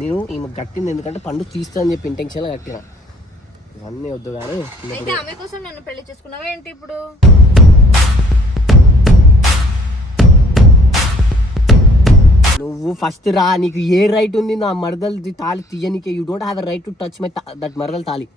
నేను ఈమె కట్టింది ఎందుకంటే పండు తీస్తా అని చెప్పి ఇంటెన్షన్లో కట్టిన. ఇవన్నీ వద్దు కానీ ఆమె కోసం నన్ను పెళ్లి చేసుకున్నావా ఏంటి ఇప్పుడు? నువ్వు ఫస్ట్ రా, నీకు ఏ రైట్ ఉంది నా మరదలు తాళి తీయనికే? You don't have a right to touch my that మరదలు తాళి.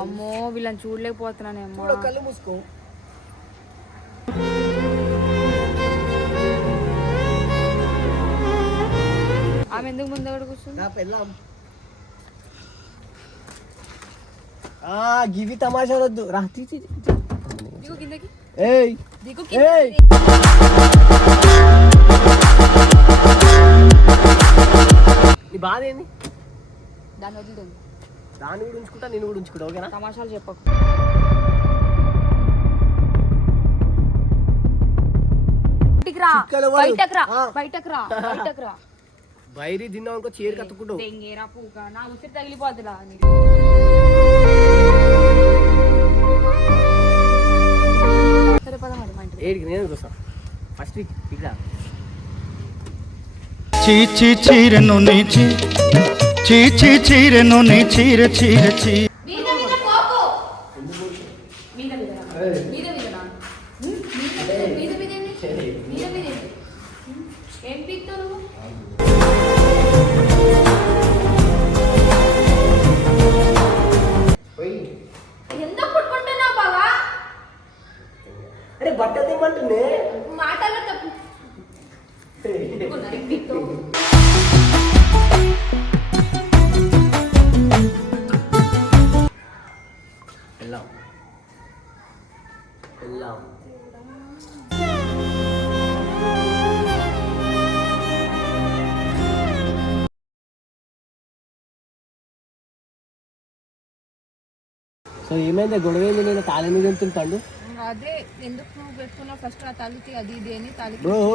అమ్మో వీళ్ళని చూడలేకపోతున్నానేమో. కళ్ళు మూసుకో. ఆమె ఎందుకు ముందు కూర్చుంది? గివి తమాషా వద్దు రా. దిగు కిందకి. ఏయ్ దిగు ఏయ్ నీ బాధ ఏంది? దాన్ని వదులుతుంది. దాన్ని కూడా ఉంచుకుంటా, నేను కూడా ఉంచుకుంటా. ఓకేనా? తమాషాలు చెప్పకు. బయట తిన్నావు అనుకో చీర కత్తుకుంటూ నా ఉసిరి తగిలిపోద్దులా. సరే పద మరి మా ఇంటికి. ఏడికి నేను చూస్తా ఫస్ట్ ఇక్కడ. చీచి చీరను నీచి చీచి చీరను నీ చీర చీర చీ ఏం పీక్తావు నువ్వు? ఎందుకు పుట్టుకుంటున్నావు బావా? అరే బట్టలు తెమ్మంటుండే మాటల్లో తప్పు. వెళ్ళాం వెళ్ళాం. సో ఏమైంది గొడవ ఏంది? నేను తాళి మీద వెళ్తుంటాడు. అదే ఎందుకు నువ్వు పెట్టుకున్నావు ఫస్ట్ ఆ తాళికి అది ఇది అని తాళి.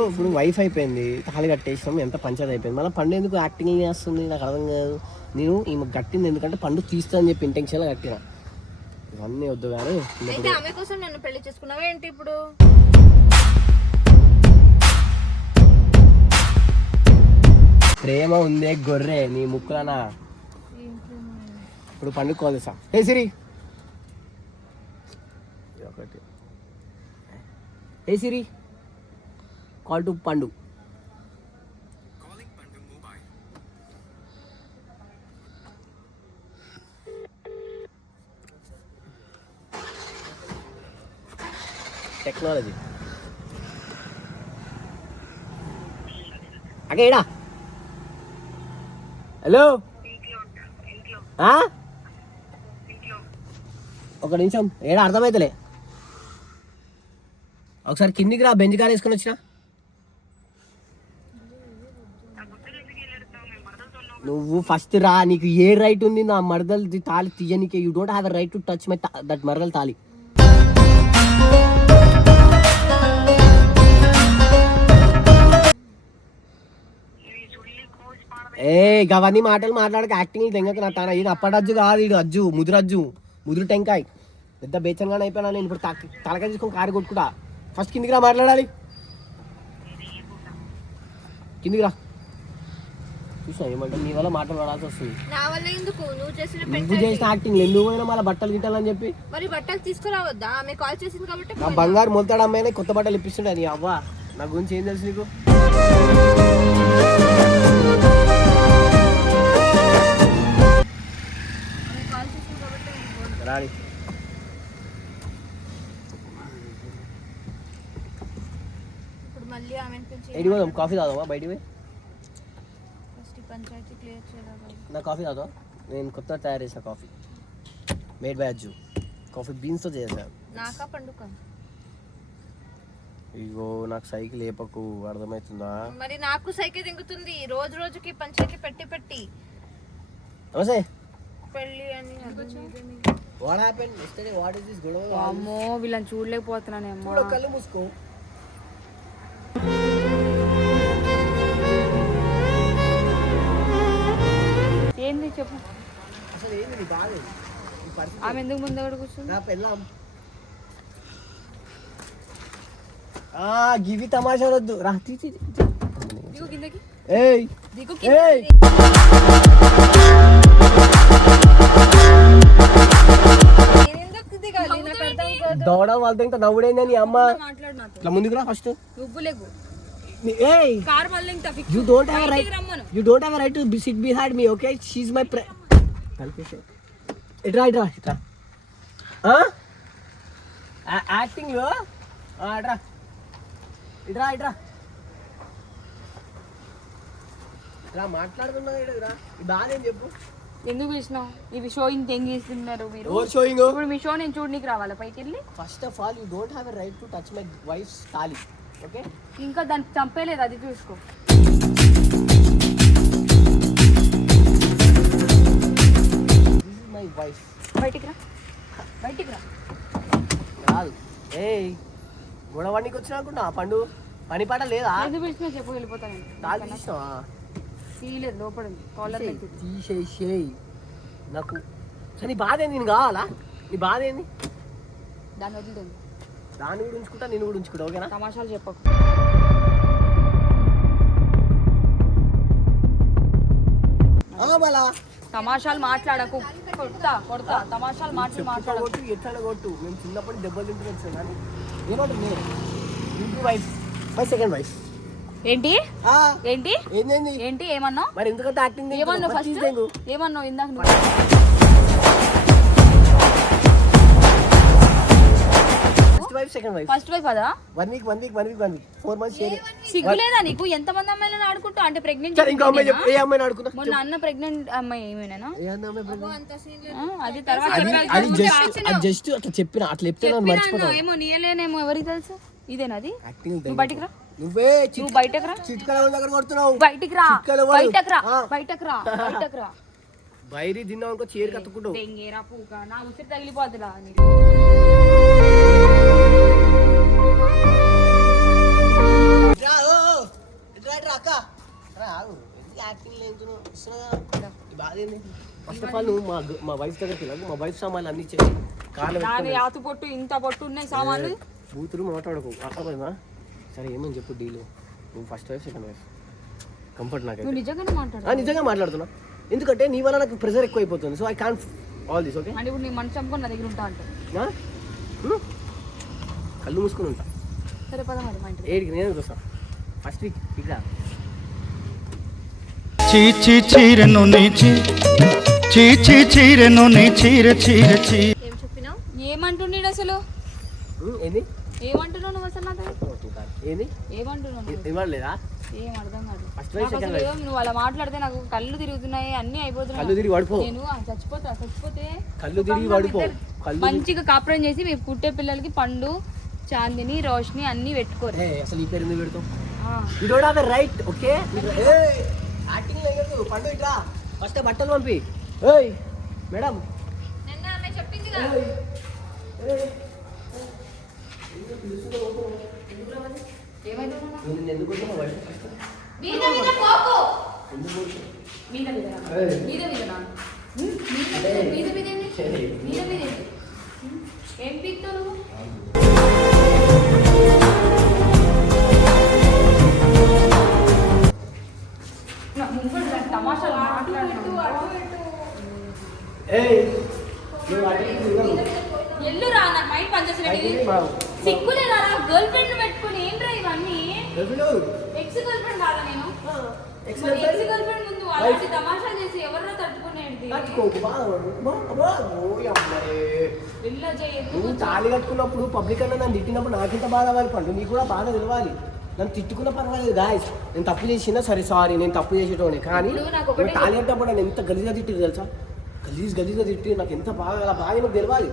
ఇప్పుడు వైఫ్ అయిపోయింది, తాళి కట్టేసినాం, ఎంత పంచాయతీ అయిపోయింది. మళ్ళీ పండు ఎందుకు యాక్టింగ్ చేస్తుంది నాకు అర్థం కాదు. నేను ఈమె కట్టింది ఎందుకంటే పండు తీస్తా అని చెప్పి ఇంటెన్షన్లో కట్టిన. ఇవన్నీ వద్దు కానీ ఆమె కోసం నన్ను పెళ్లి చేసుకున్నావా ఏంటి ఇప్పుడు? ప్రేమ ఉందే గొర్రె నీ ముక్కులనా. ఇప్పుడు పండుగ కాల్ చేసా. హే సిరి, ఒకటి. హే సిరి, కాల్ టు పండు. టెక్నాలజీ అకే ఏడా. హలో, ఒక నిమిషం. ఏడా అర్థమైతలే. ఒకసారి కిందికి రా, బెంచ్ కార్ వేసుకొని వచ్చిన. నువ్వు ఫస్ట్ రా, నీకు ఏ రైట్ ఉంది నా మరదలు తాళి తీయనికే? You don't have a right to touch my that మరదలు తాళి. గవన్నీ మాటలు మాట్లాడక యాక్టింగ్ తెంగక నా తాన. ఇది అప్పటజ్జు కాదు, ఇది అజ్జు ముదురజ్జు, ముదురు టెంకాయ్. పెద్ద బేచంగానే అయిపోయినా నేను. ఇప్పుడు తలకాయ తీసుకొని కారు కొట్టుకుంటా. ఫస్ట్ కిందికి రా, మాట్లాడాలి. కిందికి రా. చూసా ఏమంటే నీ వల్ల మాటలు పడాల్సి వస్తుంది. నువ్వు చేసిన యాక్టింగ్ ఎందుకు పోయినా మళ్ళీ బట్టలు గిట్టాలని చెప్పి. మరి బట్టలు తీసుకురావద్దా? ఆమె కాల్ చేసింది కాబట్టి. నా బంగారు మొలతాడు అమ్మాయినే కొత్త బట్టలు ఇప్పిస్తుండే. నీ అవ్వ నా గురించి ఏం తెలుసు నీకు? రాడి ఇప్పుడు మళ్ళీ ఆమె ఎడి పోదాం. కాఫీ తాగుదామా బయటికి పోయి? ఫస్ట్ పంచాయతీ క్లియర్ చేయాలి. నా కాఫీ తాగుతావా? నేను కొత్త తయారు చేసిన coffee made by Ajju. Coffee బీన్స్తో చేశాను. నాకా పండుగ? ఇగో నాకు సైకిల్ లేపకు, అర్థమవుతుందా? మరి నాకు సైకిల్ దింగుతుంది రోజు రోజుకి పంచాయతీ పెట్టి పెట్టి. నమస్తే. పెళ్ళి అని what happened yesterday? What is this గొడవ? అమ్మో వీళ్ళని చూడలేకపోతున్నానేమో. కళ్ళు మూసుకో. ఏంది చెప్పు. అసలు ఏంది నీ బాధ? ఆమె ఎందుకు ముందు కూర్చుంది? నా పెళ్ళాం గివి తమాషా వద్దు రా దిగు కిందకి ఏయ్ దిగు ఏయ్ ఎందుకు దిగాలి నాకు అర్థం కాదు దౌడ వాళ్ళతో ఇంకా నవ్వుడైందని నీ అమ్మ మాట్లాడు నాతో ఇట్లా ముందుకు రా ఫస్ట్ నువ్వు లేకు ఏయ్ కార్ మళ్ళీ ఇంకా fix you don't have a right రమ్మను you don't have a right to sit behind me okay she's my ఇట్రా యాక్టింగ్ లో ఇట్రా మాట్లాడుతున్నా బాధేం చెప్పు ఎందుకు పిలిచినావు ఇవి షోయింగ్ ఏం చేస్తున్నారు మీరు ఓవర్ షోయింగ్ ఇప్పుడు మీ షో నేను చూడనీకి రావాలా పైకి వెళ్ళి first of all you don't have a right to touch my wife's thali okay ఇంకా దాన్ని చంపేలేదు అది చూసుకో దిస్ ఇస్ మై వైఫ్ బయటికి రా కాదు ఏయ్ గొడవడికి వచ్చినాకున్నా పండు పని పాట లేదా ఎందుకు పిలిచినా చెప్పు వెళ్ళిపోతాను తాళి తీసినావా తీయలేదు లోపల కాలర్ తీసేసేయి నాకు సరే నీ బాధ ఏంది నేను కావాలా నీ బాధ ఏంది దాన్ని వదిలేదు దాన్ని కూడా ఉంచుకుంటా నేను కూడా ఉంచుకుంటా ఓకేనా తమాషాలు చెప్పకు మళ్ళా తమాషాలు మాట్లాడకు కొడతా తమాషాలు మాట్లాడకు కొట్టు ఎట్లా కొట్టు మేము చిన్నప్పటి దెబ్బలు తింటున్నాం కానీ ఏమంటారు నేను వైఫ్ మై సెకండ్ వైఫ్ ఏంటి ఏంటి ఏంది ఏంటి ఏమన్నావు మరి ఎందుకంటే యాక్టింగ్ ఏమన్నావు ఫస్ట్ ఏమన్నావు ఇందాక నువ్వు first wife second wife first wife అదా 1 వీక్ 4 మంత్స్ సిగ్గులేదా నీకు ఎంతమంది అమ్మాయిలను ఆడుకుంటూ అంటే ప్రెగ్నెంట్ ఇంకో అమ్మాయి చెప్పు ఏ అమ్మాయిని ఆడుకున్నా మొన్న అన్న ప్రెగ్నెంట్ అమ్మాయి ఏమేనా ఏ అమ్మాయి అది తర్వాత అది జస్ట్ అట్లా చెప్పిన అట్లా చెప్తే నేను మర్చిపోతాను ఏమో నీయలేనేమో ఎవరికి తెలుసు ఇదేనా అది యాక్టింగ్ నువ్వు బయటికి రా నువ్వే నువ్వు బయటకు రా చిట్కల దగ్గర కొడుతున్నావు బయటికి రా బయటకు రా బైరి తిన్నావు అనుకో చీర కత్తుకుంటావు దెంగేరా పూక నా ఉసిరి తగిలిపోతులా ఫస్ట్ ఆఫ్ ఆల్ నువ్వు మా వైఫ్ దగ్గరికి వెళ్ళావు మా వైఫ్ సామాన్లు అన్ని ఇచ్చేసి కాళ్ళు ఆతు పొట్టు ఇంత పొట్టు ఉన్నాయి సామాన్లు కూతురు మాట్లాడకు అర్థమైందా సరే ఏమని చెప్పు డీలు నువ్వు first wife second wife comfort నాకు నువ్వు నిజంగానే మాట్లాడు నిజంగా మాట్లాడుతున్నా ఎందుకంటే నీ వల్ల నాకు ప్రెషర్ ఎక్కువ అయిపోతుంది so I can't all this okay అంటే ఇప్పుడు నీ మనసు చంపుకొని నా దగ్గర ఉంటా అంటే కళ్ళు మూసుకొని ఉంటా సరే పద మరి మా ఇంటికి ఏడికి నేను చూస్తా ఫస్ట్ వీక్ ఇక్కడ చీరెను నీ చీరెను నీ చీర ఏం చెప్పినావు ఏమంటున్నాడు అసలు ఏంది ఏమంటున్నావు నువ్వు అసలు నాతో ఏంది ఏమంటున్నావు ఇవ్వలేదా ఏం అర్థం కాదు ఫస్ట్ వైఫ్ సెకండ్ వైఫ్ నువ్వు అలా మాట్లాడితే నాకు కళ్ళు తిరుగుతున్నాయి అన్ని అయిపోతున్నాయి కళ్ళు తిరిగి పడిపో నేను చచ్చిపోతే కళ్ళు తిరిగి పడిపో మంచిగా కాపురం చేసి మీ పుట్టే పిల్లలకి పండు చాందిని రోషిని అన్ని పెట్టుకోరు అసలు ఈ పేరు ఎందుకు పెడతావు you don't have a right okay acting లేదు పండు ఇట్రా ఫస్ట్ బట్టలు పంపి ఏయ్ మేడం నిన్న ఆమె చెప్పింది ఎందుకు ఏం పీక్తావు నువ్వు తమాషాలు ఎల్లురా నాకు మైండ్ పనిచేసిన సిగ్గులేదా గర్ల్ ఫ్రెండ్ పెట్టుకుని ఏంట్రా ఇవన్నీ ఎక్స్ గర్ల్ ఫ్రెండ్ కాదా నేను ఎక్స్ గర్ల్ ఫ్రెండ్ ముందు అలాంటి తమాషా చేసి ఎవరిలో తట్టుకునేది నువ్వు తాళి కట్టుకున్నప్పుడు పబ్లిక్ అన్న నన్ను తిట్టినప్పుడు నాకింత బాధ అవ్వాలి పండు నీకు కూడా బాధ తెలవాలి నన్ను తిట్టుకున్న పర్వాలేదు గాయస్ నేను తప్పు చేసినా సరే సారీ నేను తప్పు చేసేటోనే కానీ తాళి కట్టినప్పుడు నన్ను ఎంత గలీజ్గా తిట్టి తెలుసా గలీజ్గా తిట్టి నాకు ఎంత బాగా అలా బాగా నాకు తెలవాలి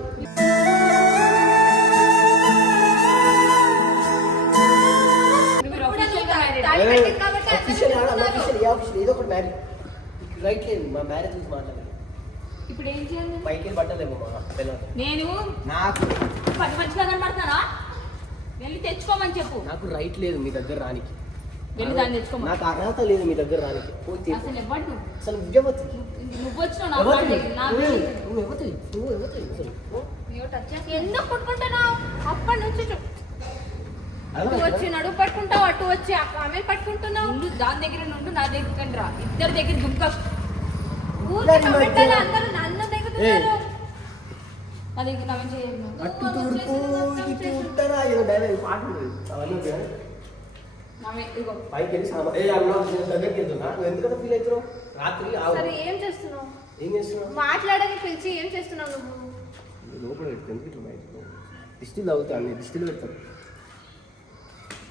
ఏదో ఒకటి మ్యారేజ్ రైట్ లేదు మా మ్యారేజ్ గురించి మాట్లాడాలి ఇప్పుడు ఏం చేయాలి పైకి బట్టలేమో నేను నాకు 10 మంచిగా కనబడతానా వెళ్ళి తెచ్చుకోమని చెప్పు నాకు రైట్ లేదు మీ దగ్గర రానికి వెళ్ళి దాన్ని తెచ్చుకోమని నాకు అర్హత లేదు మీ దగ్గర రానికి అసలు ఇవ్వండి అసలు నువ్వు వచ్చినావు నువ్వు ఎందుకు పుట్టుకుంటున్నావు అప్పటి నుంచి అటు వచ్చి నడుపు పట్టుకుంటావు, అటు వచ్చి ఆమె పట్టుకుంటున్నావు. దాని దగ్గర నుండి నా దగ్గర రా, ఇద్దరి దగ్గర దుంక అందరూ నన్ను దిగుతున్నారు. నా దగ్గర నవ్వు చేయను. అట్టు తూర్పు ఇటు ఉత్తర ఏదో డైలాగ్ పాట ఉంది అవన్నీ ఓకే పైకి వెళ్ళి దగ్గరికి వెళ్తున్నా నువ్వు ఎందుకంటే ఫీల్ అవుతున్నావు రాత్రి సరే ఏం చేస్తున్నావు? ఏం చేస్తున్నావు? మాట్లాడని పిలిచి ఏం చేస్తున్నావు నువ్వు? లోపల పెట్టుకో ఎందుకు ఇట్లా బయట దిష్టిలు అవుతాను నేను దిష్టిలు పెడతాను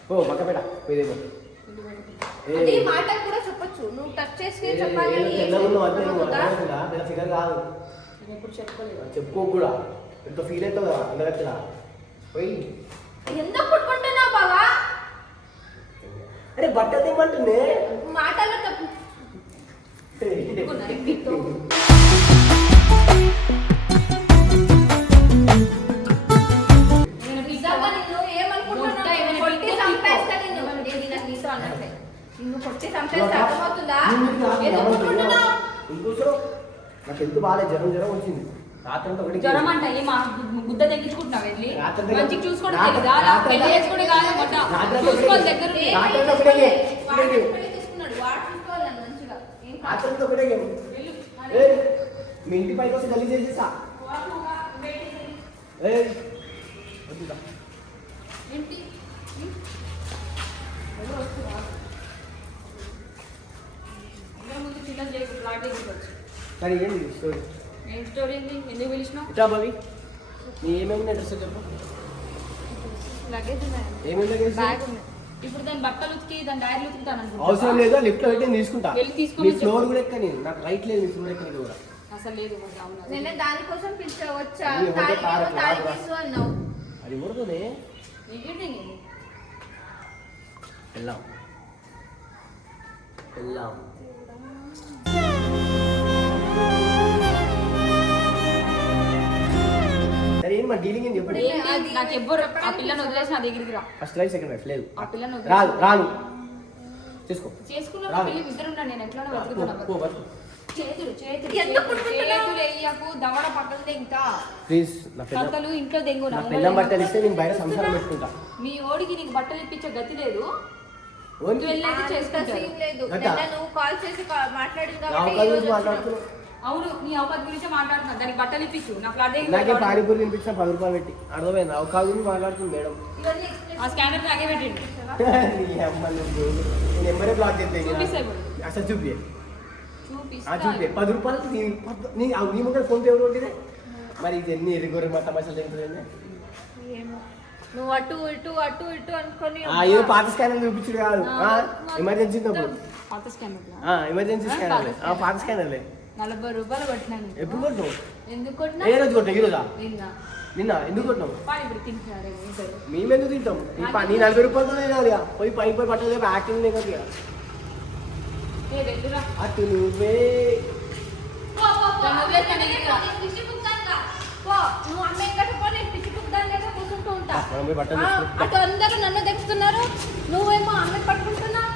ఓ పక్క పెట్ట పోయేదేమో అది మాట కూడా చెప్పొచ్చు, నువ్వు టచ్ చేసి చెప్పాలి. ఫిగర్ కాదు చెప్పుకో కూడా ఎంత ఫీల్ అవుతావు కదా అందరూ పోయి ఎందుకు పుట్టుకుంటున్నావు బావా? అరే బట్ట తిమ్మంటుండే మాటలో తప్పు. నాకు హెల్త్ బాగాలేదు జ్వరం వచ్చింది రాత్రంతా ఒకటి జ్వరం అంటే మా గుద్ద తెగించుకుంటున్నావు వెళ్ళి మంచిగా చూసుకోండి మీ ఇంటి పైకి వచ్చి గల్లీ చేసేసా సరే ఏంటి స్టోరీ ఏం స్టోరీ ఏంది? ఎందుకు పిలిచినావు? ఇట్లా బావి నీ ఏమేమి అడ్రస్ చెప్పు లగేజ్ ఏమేమి లగేజ్ బ్యాగ్ ఉంది. ఇప్పుడు దాని బట్టలు ఉతికి దాని డైర్లు ఉతుకుతాను అవసరం లేదా లిఫ్ట్ లో పెట్టి నేను తీసుకుంటా వెళ్ళి తీసుకొని మీ ఫ్లోర్ కూడా ఎక్కని నాకు రైట్ లేదు మీ ఫ్లోర్ ఎక్కని కూడా అసలు లేదు. నేను దానికోసం పిలిచవచ్చా? అది ఒకటే కారు అట్లా తాళి రాదురా. తీసు అన్నావు. అది ఊరుతుంది వెళ్దాం వెళ్దాం సరే ఏం మా డీలింగ్ ఏం చెప్పండి నాకు ఎవ్వరు ఆ పిల్లని వదిలేసి నా దగ్గరికి రా. ఫస్ట్ లైఫ్ సెకండ్ లైఫ్ లేదు ఆ పిల్లని రాదు రాను చేసుకో చేసుకున్న రాదు. పిల్లలు ఇద్దరు ఉన్నాను. నేను ఎట్లా పో, పో, బతుకు. చేతులు చేతులు ఎందుకు పుట్టుకుంటున్నావు? చేతులు వేయకు, దవడ పక్కన ఇంకా ప్లీజ్ నా పిల్ల కథలు ఇంట్లో దెంగు నా పిల్లం బట్టలు ఇస్తే నేను బయట సంసారం పెట్టుకుంటా మీ ఓడికి నీకు బట్టలు ఇప్పించే గతి లేదు. ఓన్లీ వెళ్ళేది అంత చేసుకుంటారు. సీన్ లేదు. గట్ట. నిన్న నువ్వు కాల్ చేసి మాట్లాడింది నా కాబట్టి అవకాశం ఈ గురించి రోజు మాట్లాడుతున్నావు అవును నీ అవకాశం గురించి మాట్లాడుతున్నా. దానికి బట్టలు ఇప్పించు. నా ఫ్లాట్ నాకే పానీపూరి తినిపించిన 10 రూపాయలు పెట్టి అర్థమైంది అవకాశం గురించి మాట్లాడుతుంది మేడం ఇవన్నీ explain ఆ స్కానర్ లాగే పెట్టండి. నీ అమ్మ నువ్వు. నేను నెంబరే బ్లాక్ చేస్తే చూపిస్తా ఇప్పుడు. అసలు చూపి చూపిస్తా. చూపి 10 రూపాయలు నీ ముందర ఫోన్ పే ఎవరు కొట్టిదే మరి ఇది ఎన్ని ఎరుగురు మా తమాషాలు తింటుంది ఏమో. నువ్వు అటు ఇటు అటు ఇటు అనుకొని ఏదో పాత స్కానర్ చూపించుడు కాదు ఎమర్జెన్సీ ఉన్నప్పుడు పాత స్కానర్ ఎమర్జెన్సీ స్కానర్లే పాత స్కానర్లే 40 రూపాయలు కొట్టినాను. ఎప్పుడు కొట్టినావు ఎందుకు కొట్టినా? ఏ రోజు కొట్టావు ఈ రోజా నిన్న నిన్న ఎందుకు కొట్టినావు ఇప్పుడు తింటున్నారే ఇద్దరు. మేమెందుకు తింటాం నీ 40 రూపాయలు తినాలి పోయి పై పట్టలేదు యాక్టింగ్ లేదు కదా ఏ వెళ్ళురా. అటు నువ్వే నన్ను వదిలేసి నా దగ్గరికి రా. పిచ్చి పుస్తకంగా. పో, నువ్వు అమ్మ ఎక్కడ పో, నేను పిచ్చి పుస్తకం లేక కూర్చుంటూ ఉంటా. మనం పోయి బట్టలు ఆ, తీసుకుంటాం. అటు అందరూ నన్ను తెచ్చుతున్నారు, నువ్వేమో అమ్మ పట్టుకుంటున్నావు.